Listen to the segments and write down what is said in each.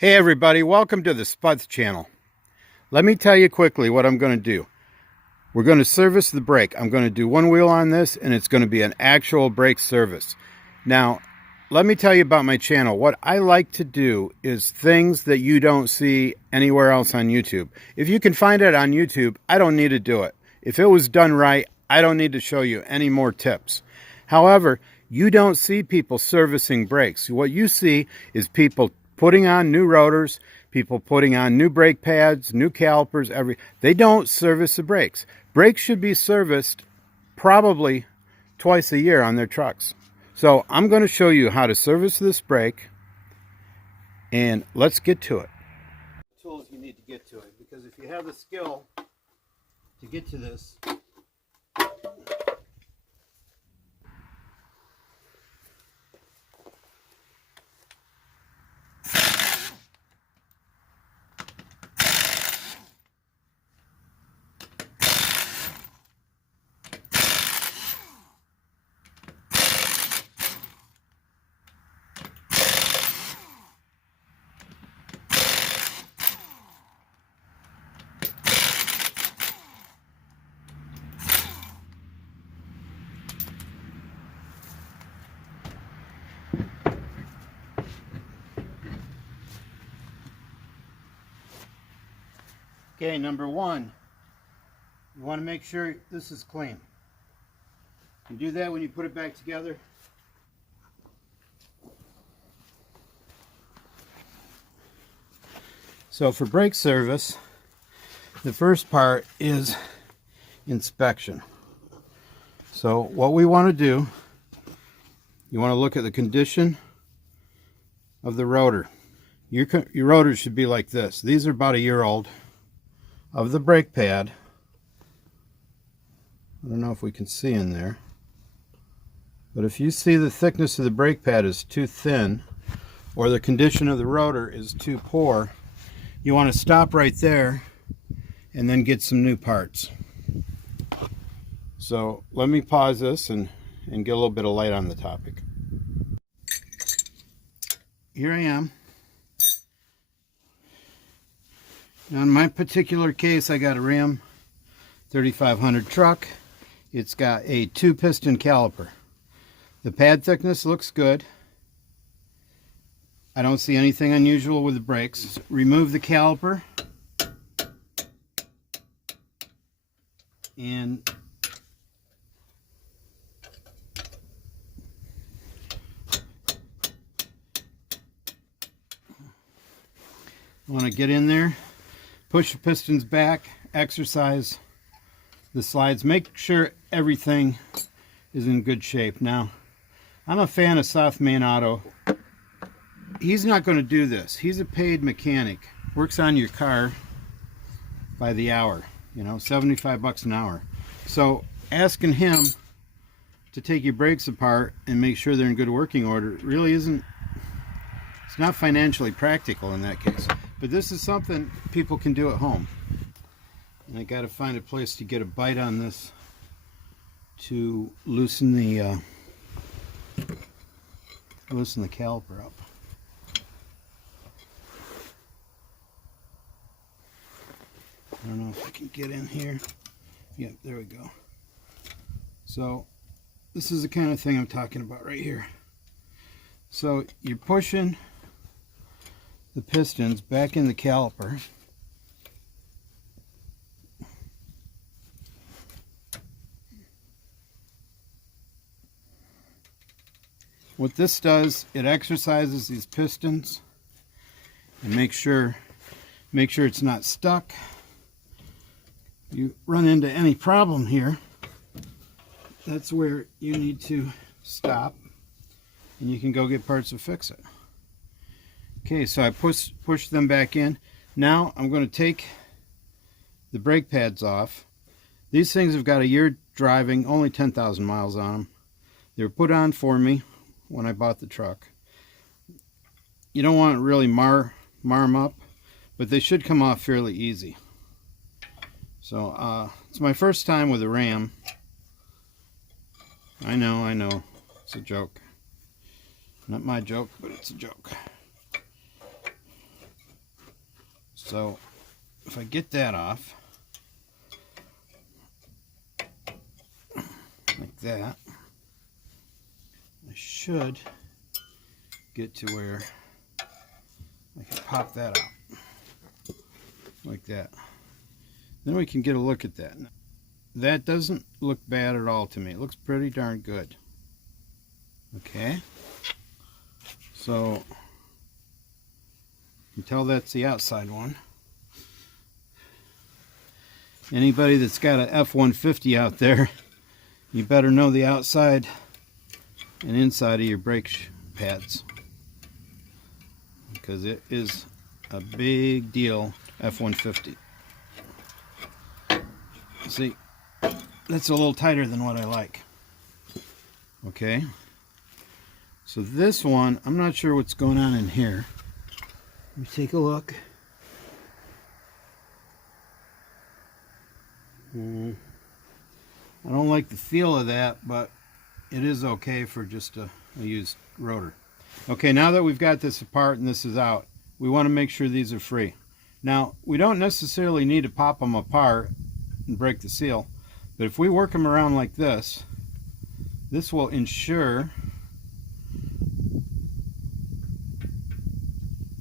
Hey everybody, welcome to the Spuds channel. Let me tell you quickly what I'm going to do. We're going to service the brake. I'm going to do one wheel on this and it's going to be an actual brake service. Now, let me tell you about my channel. What I like to do is things that you don't see anywhere else on YouTube. If you can find it on YouTube, I don't need to do it. If it was done right, I don't need to show you any more tips. However, you don't see people servicing brakes. What you see is people putting on new rotors, people putting on new brake pads, new calipers, they don't service the brakes. Brakes should be serviced probably twice a year on their trucks. So I'm going to show you how to service this brake, and let's get to it. Tools you need to get to it, because if you have the skill to get to this, okay, number one, you want to make sure this is clean. You do that when you put it back together. So for brake service, the first part is inspection. So what we want to do, you want to look at the condition of the rotor. Your rotor should be like this. These are about a year old. Of the brake pad, I don't know if we can see in there, but if you see the thickness of the brake pad is too thin or the condition of the rotor is too poor, you want to stop right there and then get some new parts. So let me pause this and get a little bit of light on the topic. Here I am. Now in my particular case, I got a Ram 3500 truck. It's got a 2-piston caliper. The pad thickness looks good. I don't see anything unusual with the brakes. Remove the caliper. And I want to get in there. Push the pistons back, exercise the slides, make sure everything is in good shape. Now, I'm a fan of South Main Auto. He's not going to do this. He's a paid mechanic, works on your car by the hour, you know, 75 bucks an hour. So asking him to take your brakes apart and make sure they're in good working order really isn't, it's not financially practical in that case. But this is something people can do at home. And I got to find a place to get a bite on this to loosen the caliper up. I don't know if I can get in here. Yep, there we go. So this is the kind of thing I'm talking about right here. So you're pushing the pistons back in the caliper. What this does, it exercises these pistons and make sure it's not stuck. You run into any problem here, that's where you need to stop and you can go get parts to fix it. Okay, so I push them back in. Now I'm going to take the brake pads off. These things have got a year driving, only 10,000 miles on them. They were put on for me when I bought the truck. You don't want to really mar them up, but they should come off fairly easy. So it's my first time with a Ram. I know, it's a joke. Not my joke, but it's a joke. So if I get that off, like that, I should get to where I can pop that out, like that. Then we can get a look at that. That doesn't look bad at all to me. It looks pretty darn good. Okay, so you can tell that's the outside one. Anybody that's got a F-150 out there, you better know the outside and inside of your brake pads, because it is a big deal. F-150. See, that's a little tighter than what I like. Okay, so this one, I'm not sure what's going on in here. Let me take a look. I don't like the feel of that, but it is okay for just a used rotor. Okay, now that we've got this apart and this is out, we want to make sure these are free. Now, we don't necessarily need to pop them apart and break the seal, but if we work them around like this, this will ensure,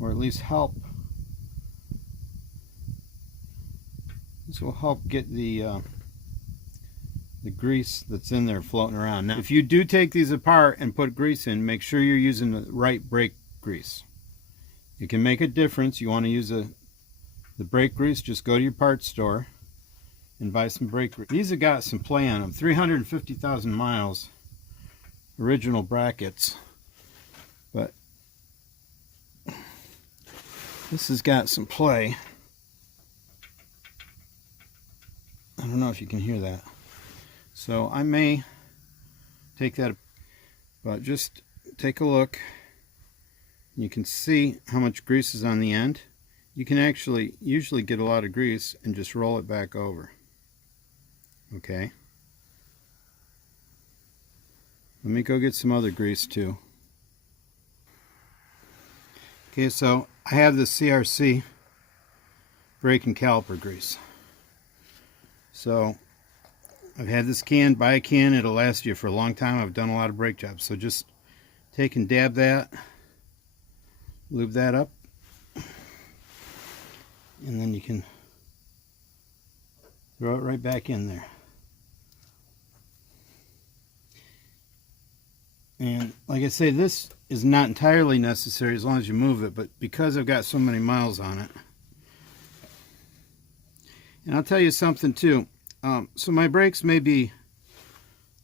or at least help, this will help get the grease that's in there floating around. Now, if you do take these apart and put grease in, make sure you're using the right brake grease. It can make a difference. You want to use the brake grease, just go to your parts store and buy some brake grease. These have got some play on them. 350,000 miles, original brackets, but this has got some play. I don't know if you can hear that. So I may take that, but just take a look. You can see how much grease is on the end. You can actually usually get a lot of grease and just roll it back over. Okay. Let me go get some other grease too. Okay, so I have the CRC brake and caliper grease. So I've had this can, buy a can, it'll last you for a long time. I've done a lot of brake jobs. So just take and dab that, lube that up, and then you can throw it right back in there. And like I say, this is not entirely necessary as long as you move it, but because I've got so many miles on it. And I'll tell you something too. So my brakes may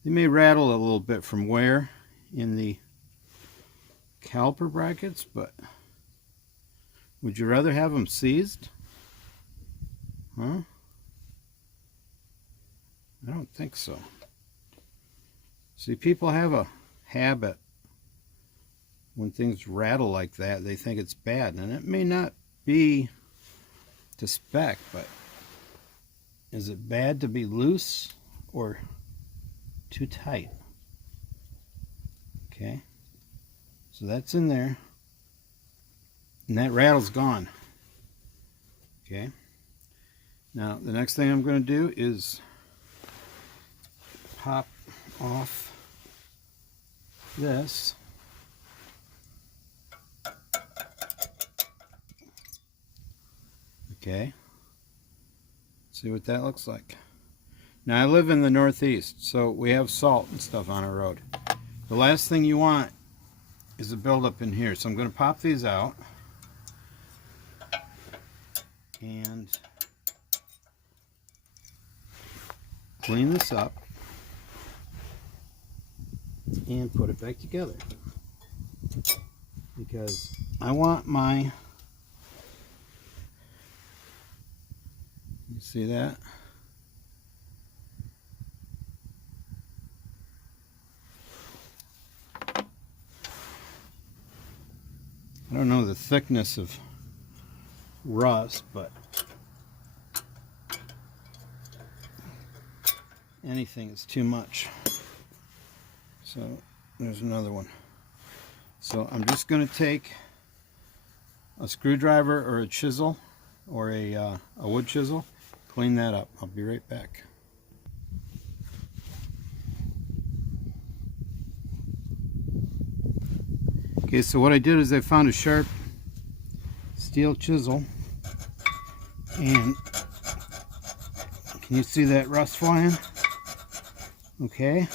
rattle a little bit from wear in the caliper brackets, but would you rather have them seized? Huh? I don't think so. See, people have a habit when things rattle like that, they think it's bad, and it may not be to spec, but is it bad to be loose or too tight? Okay, so that's in there, and that rattle's gone. Okay, now the next thing I'm going to do is pop off this. Okay, see what that looks like. Now I live in the Northeast, so we have salt and stuff on our road. The last thing you want is a buildup in here, so I'm going to pop these out and clean this up and put it back together, because I want my, you see that? I don't know the thickness of rust, but anything is too much. So there's another one. So I'm just going to take a screwdriver or a chisel or a wood chisel, clean that up. I'll be right back. Okay, so what I did is I found a sharp steel chisel, and can you see that rust flying? Okay.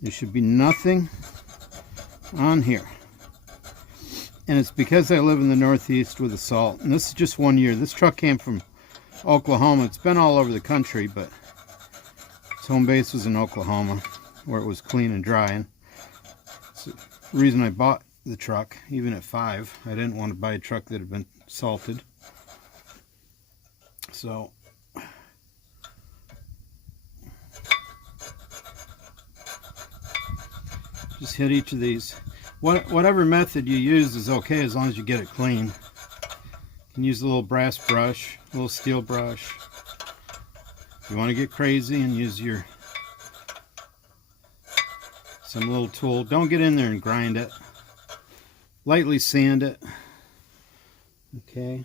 There should be nothing on here. And it's because I live in the Northeast with the salt. And this is just 1 year. This truck came from Oklahoma. It's been all over the country, but its home base was in Oklahoma, where it was clean and dry. And it's the reason I bought the truck, even at 5. I didn't want to buy a truck that had been salted. So just hit each of these. Whatever method you use is okay as long as you get it clean. You can use a little brass brush, a little steel brush. If you want to get crazy and use some little tool, don't get in there and grind it. Lightly sand it. Okay.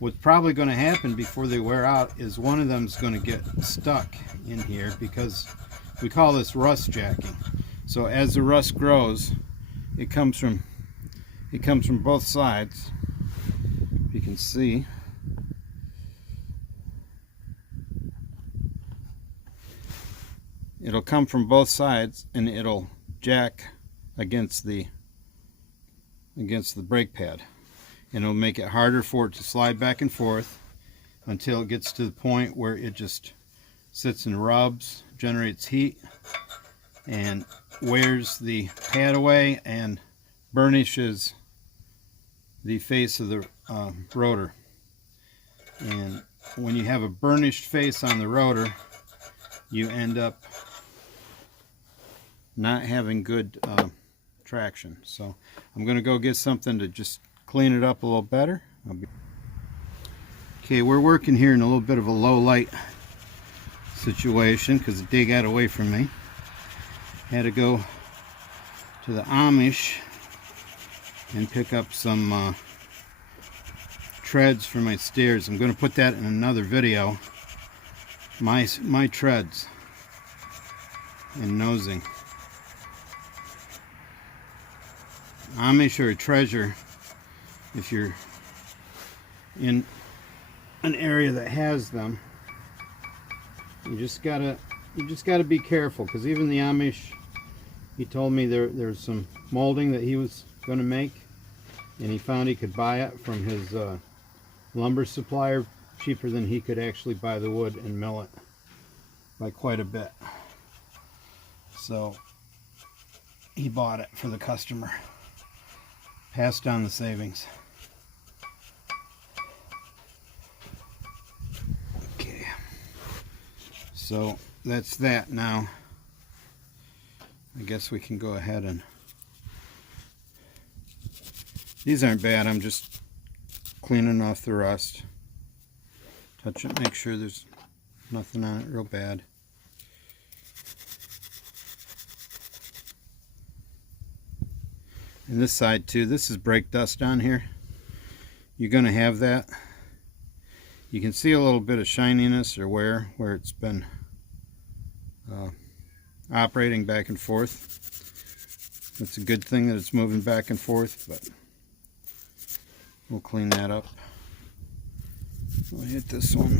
What's probably going to happen before they wear out is one of them is going to get stuck in here, because we call this rust jacking. So as the rust grows, it comes from both sides. You can see. It'll come from both sides and it'll jack against the brake pad. And it'll make it harder for it to slide back and forth until it gets to the point where it just sits and rubs, generates heat, and wears the pad away and burnishes the face of the rotor. And when you have a burnished face on the rotor, you end up not having good traction. So I'm going to go get something to just clean it up a little better. Okay, we're working here in a little bit of a low light situation because the day got away from me. Had to go to the Amish and pick up some treads for my stairs. I'm going to put that in another video. My treads and nosing. Amish are a treasure if you're in an area that has them. You just gotta be careful, because even the Amish, he told me there's some molding that he was going to make, and he found he could buy it from his lumber supplier cheaper than he could actually buy the wood and mill it by quite a bit. So he bought it for the customer, passed on the savings. Okay, so that's that. Now I guess we can go ahead and, these aren't bad, I'm just cleaning off the rust. Touch it, make sure there's nothing on it real bad. And this side too, this is brake dust on here. You're going to have that. You can see a little bit of shininess or wear where it's been operating back and forth. It's a good thing that it's moving back and forth, but we'll clean that up. We'll hit this one.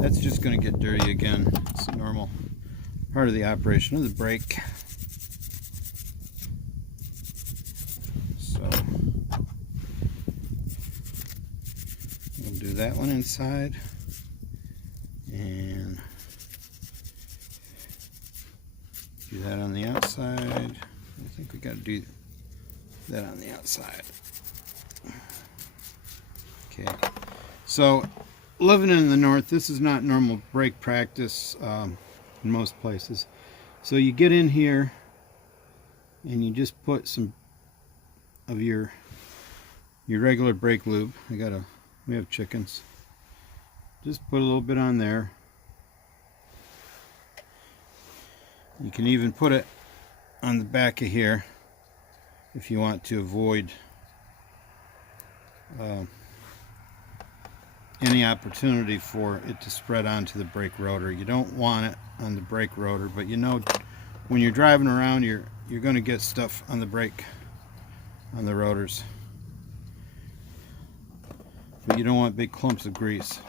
That's just going to get dirty again. It's a normal part of the operation of the brake. So we'll do that one inside, and do that on the outside. I think we got to do that on the outside. Okay, so living in the north, this is not normal brake practice in most places. So you get in here and you just put some of your regular brake lube. We have chickens. Just put a little bit on there. You can even put it on the back of here if you want to avoid any opportunity for it to spread onto the brake rotor. You don't want it on the brake rotor, but you know, when you're driving around, you're going to get stuff on the brake, on the rotors. But you don't want big clumps of grease.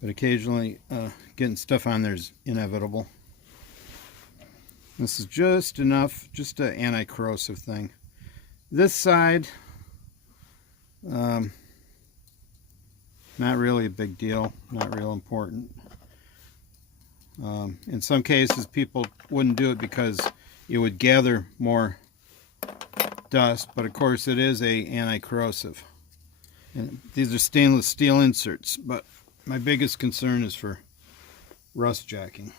But occasionally getting stuff on there is inevitable. This is just enough, just an anti-corrosive thing. This side, not really a big deal, not real important. In some cases people wouldn't do it because it would gather more dust, but of course it is a anti-corrosive. And these are stainless steel inserts, but my biggest concern is for rust jacking.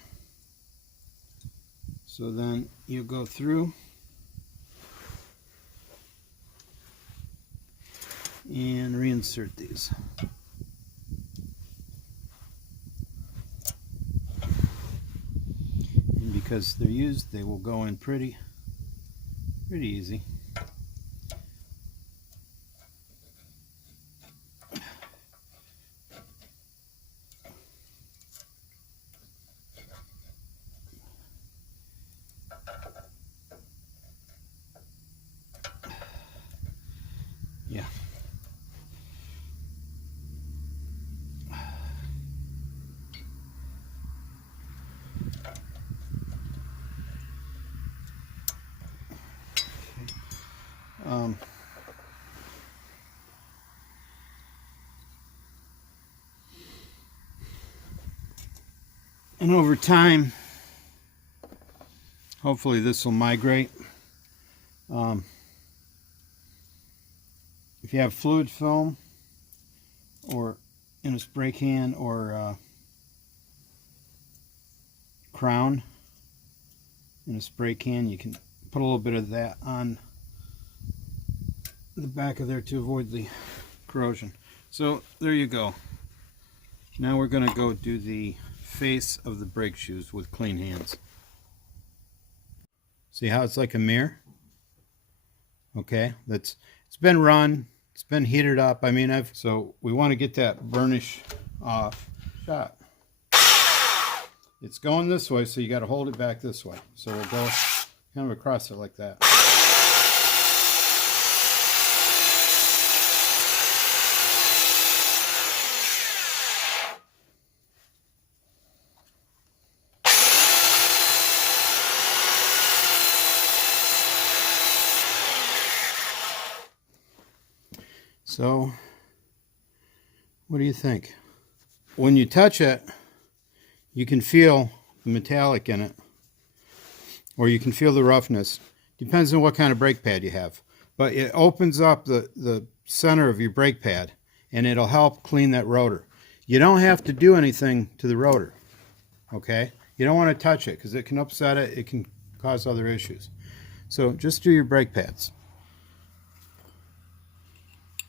So then you go through and reinsert these. And because they're used, they will go in pretty easy. Yeah. And over time, hopefully this will migrate. If you have fluid film or in a spray can or crown in a spray can, you can put a little bit of that on the back of there to avoid the corrosion. So there you go. Now we're going to go do the face of the brake shoes with clean hands. See how it's like a mirror? Okay, it's been run, it's been heated up. I mean, so we want to get that burnish off. Shot. It's going this way, so you got to hold it back this way. So we'll go kind of across it like that. So, what do you think? When you touch it, you can feel the metallic in it, or you can feel the roughness. Depends on what kind of brake pad you have. But it opens up the center of your brake pad, and it'll help clean that rotor. You don't have to do anything to the rotor, okay? You don't want to touch it because it can upset it. It can cause other issues. So just do your brake pads.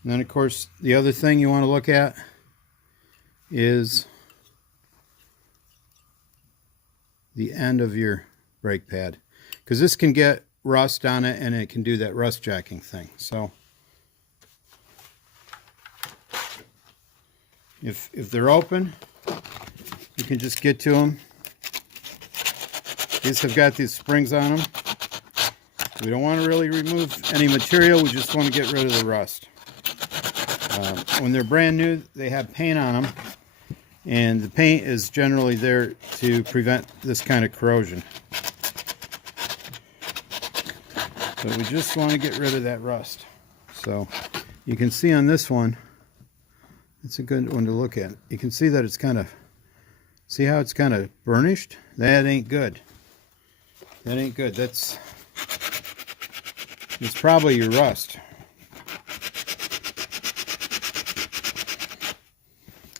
And then, of course, the other thing you want to look at is the end of your brake pad, because this can get rust on it and it can do that rust jacking thing. So if they're open, you can just get to them. These have got these springs on them. We don't want to really remove any material, we just want to get rid of the rust. When they're brand new, they have paint on them, and the paint is generally there to prevent this kind of corrosion. So we just want to get rid of that rust. So you can see on this one, it's a good one to look at. You can see that it's kind of, see how it's kind of burnished? That ain't good. That ain't good. It's probably your rust.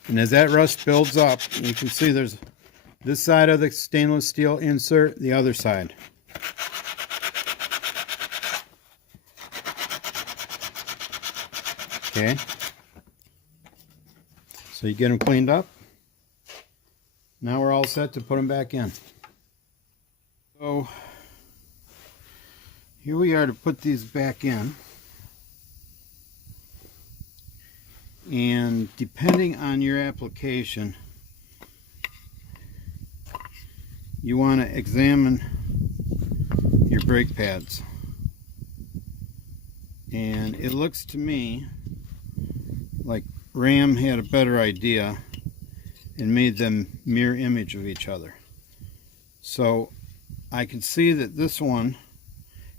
And as that rust builds up, you can see there's This side of the stainless steel insert, the other side. Okay. So you get them cleaned up. Now we're all set to put them back in. So here we are to put these back in. And depending on your application, you want to examine your brake pads. And it looks to me like Ram had a better idea and made them mirror image of each other. So I can see that this one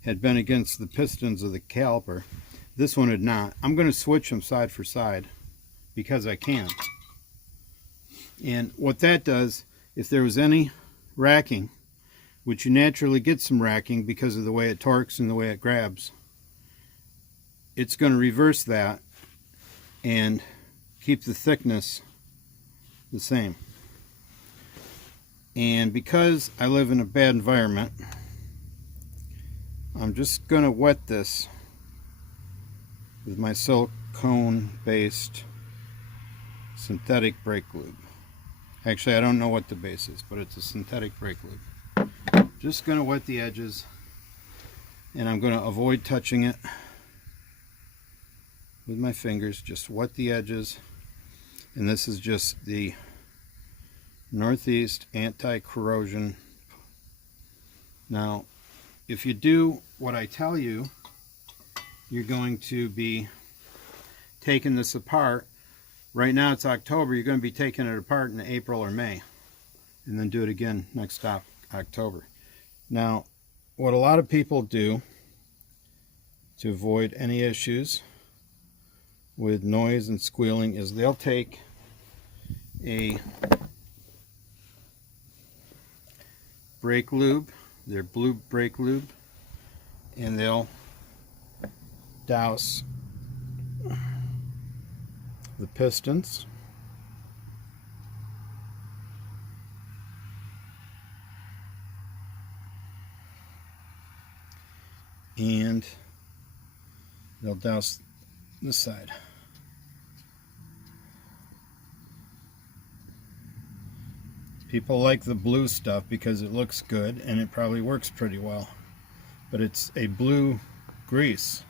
had been against the pistons of the caliper. This one had not. I'm going to switch them side for side because I can. And what that does, if there was any racking, which you naturally get some racking because of the way it torques and the way it grabs, it's going to reverse that and keep the thickness the same. And because I live in a bad environment, I'm just going to wet this with my silicone based synthetic brake lube. Actually, I don't know what the base is, but it's a synthetic brake lube. Just going to wet the edges, and I'm going to avoid touching it with my fingers. Just wet the edges. And this is just the Northeast anti-corrosion. Now, if you do what I tell you, you're going to be taking this apart. Right now it's October. You're going to be taking it apart in April or May, and then do it again next October. Now, what a lot of people do to avoid any issues with noise and squealing is they'll take a brake lube, their blue brake lube, and they'll douse the pistons. And they'll douse this side. People like the blue stuff because it looks good and it probably works pretty well. But it's a blue grease.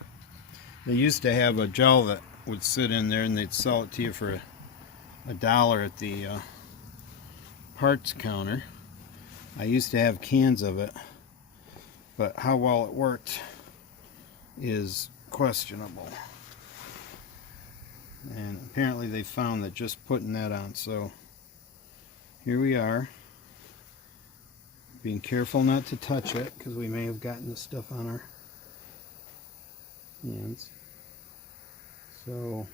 They used to have a gel that would sit in there and they'd sell it to you for $1 at the parts counter. I used to have cans of it, but how well it worked is questionable. And apparently they found that just putting that on. So here we are, being careful not to touch it because we may have gotten this stuff on our hands. So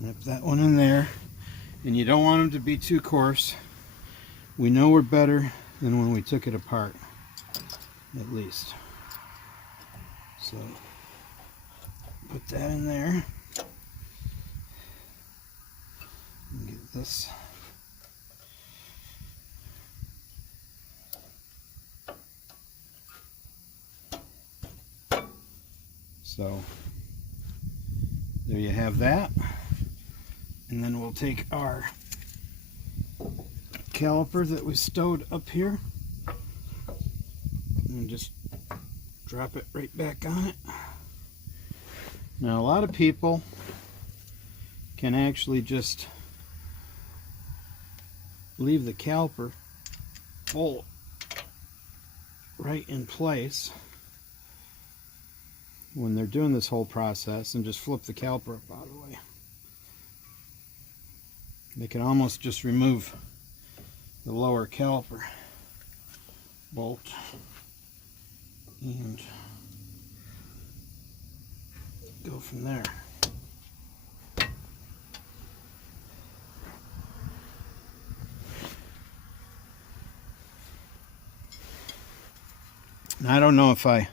snip that one in there. And you don't want them to be too coarse. We know we're better than when we took it apart, at least. So put that in there. And get this. So there you have that. And then we'll take our caliper that we stowed up here and just drop it right back on it. Now a lot of people can actually just leave the caliper bolt right in place when they're doing this whole process and just flip the caliper up out of the way. They can almost just remove the lower caliper bolt and go from there. Now, I don't know if I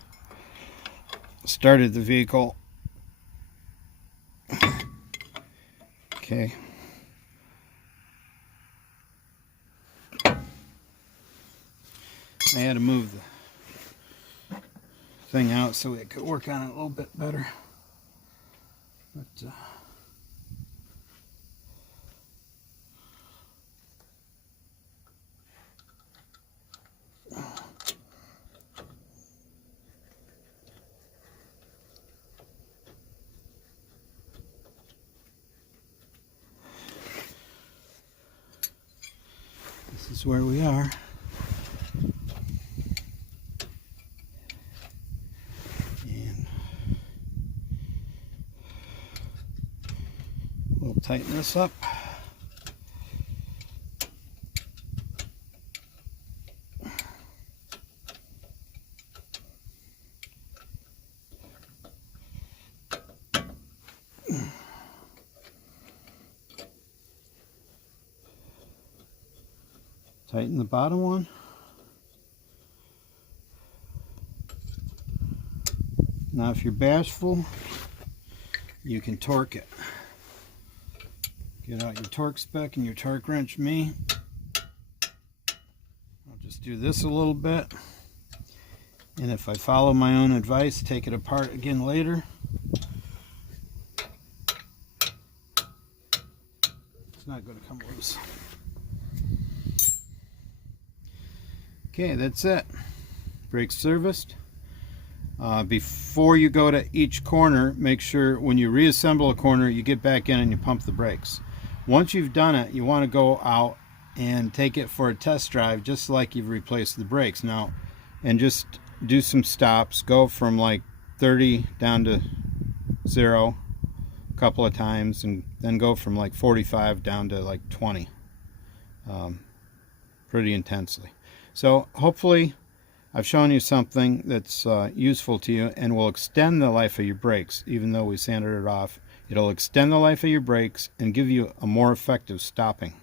started the vehicle. Okay. I had to move the thing out so we could work on it a little bit better. But this is where we are. We'll tighten this up. Tighten the bottom one. Now if you're bashful, you can torque it. Get out your torque spec and your torque wrench. Me, I'll just do this a little bit, and if I follow my own advice, take it apart again later. It's not going to come loose. Okay, that's it. Brake serviced. Before you go to each corner, make sure when you reassemble a corner, you get back in and you pump the brakes. Once you've done it, you want to go out and take it for a test drive, just like you've replaced the brakes now, and just do some stops. Go from like 30 down to 0 a couple of times, and then go from like 45 down to like 20 pretty intensely. So hopefully I've shown you something that's useful to you and will extend the life of your brakes. Even though we sanded it off, it'll extend the life of your brakes and give you a more effective stopping.